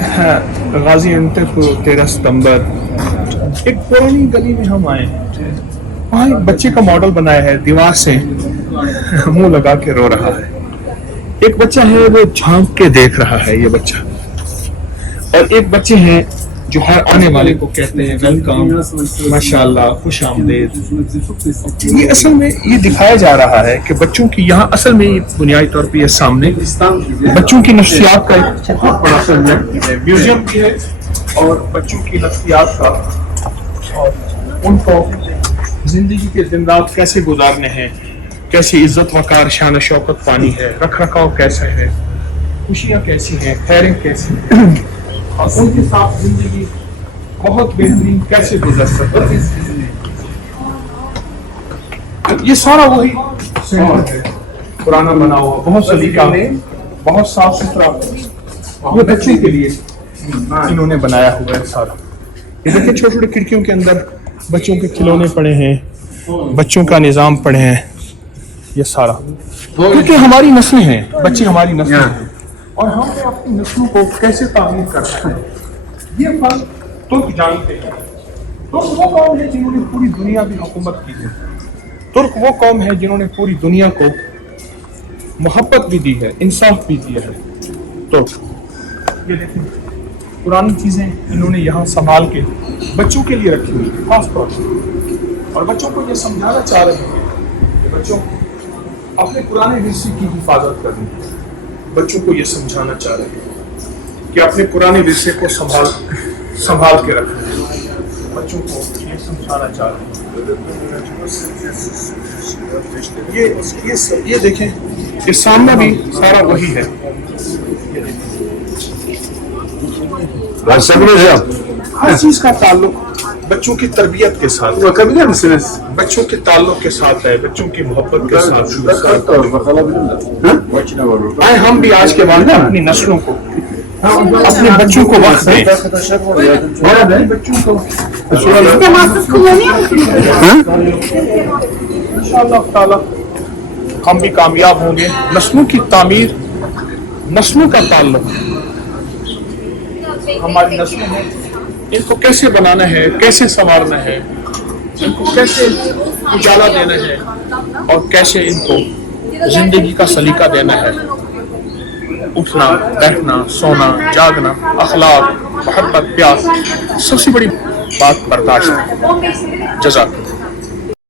गाजी अंतर को 13 सितंबर एक पुरानी गली में हम आए, वहाँ एक बच्चे का मॉडल बनाया है, दीवार से मुंह लगा के रो रहा है। एक बच्चा है वो झांक के देख रहा है, ये बच्चा, और एक बच्चे हैं जो हर आने वाले को कहते हैं वेलकम, माशाल्लाह, खुश आमदेद। ये असल में ये दिखाया जा रहा है कि बच्चों की यहाँ असल में बुनियादी तौर पे ये सामने बच्चों की नफ्सियात का एक बहुत बड़ा म्यूजियम भी है, और बच्चों की नफ्सियात का, और उनको जिंदगी के दिन रात कैसे गुजारने हैं, कैसे इज्जत वकार शान शौकत पानी है, रख रखाव कैसा है, खुशियाँ कैसी हैं, खैरें कैसी हैं, और उनके साथ जिंदगी बहुत बेहतरीन कैसे गुजर सकता है। ये सारा वही सेंटर है, पुराना बना हुआ, बहुत सलीका में, बहुत साफ सुथरा, वो बच्चों के लिए इन्होंने बनाया हुआ है सारा। ये देखिए छोटे छोटे खिड़कियों के अंदर बच्चों के खिलौने पड़े हैं, बच्चों का निज़ाम पड़े हैं, ये सारा क्योंकि हमारी नस्लें हैं, बच्चे हमारी नस्लें हैं, और हमें अपनी नस्लों को कैसे तामीर करना है ये फर्क तुर्क जानते हैं। तुर्क वो कौम है जिन्होंने पूरी दुनिया की हुकूमत की है, तुर्क वो कौम है जिन्होंने पूरी दुनिया को मोहब्बत भी दी है, इंसाफ भी दिया है। तो ये देखिए पुरानी चीज़ें इन्होंने यहाँ संभाल के बच्चों के लिए रखी हुई है खास तौर पर, और बच्चों को ये समझाना चाह रहे हैं कि बच्चों अपने पुराने विरसे की हिफाजत करनी है। बच्चों को ये समझाना चाह रहे हैं कि अपने पुराने विरसे को संभाल के रखें। बच्चों को ये समझाना चाह रहे हैं। ये देखें, ये सामना भी सारा वही है। हर चीज का ताल्लुक बच्चों की तरबियत के साथ, बच्चों के ताल्लुक के साथ है, बच्चों की मोहब्बत के साथ। आए हम भी आज के बाद ना अपनी नस्लों को, अपने बच्चों को वक्त दें, बच्चों को इंशाअल्लाह ताला हम भी कामयाब होंगे। नस्लों की तामीर, नस्लों का ताल्लुक, हमारी नस्लें हैं, इनको कैसे बनाना है, कैसे संवारना है, इनको कैसे उजाला देना है, और कैसे इनको जिंदगी का सलीका देना है, उठना, बैठना, सोना, जागना, अखलाक, मोहब्बत, प्यार, सबसे बड़ी बात बर्दाश्त है। जज़ाक।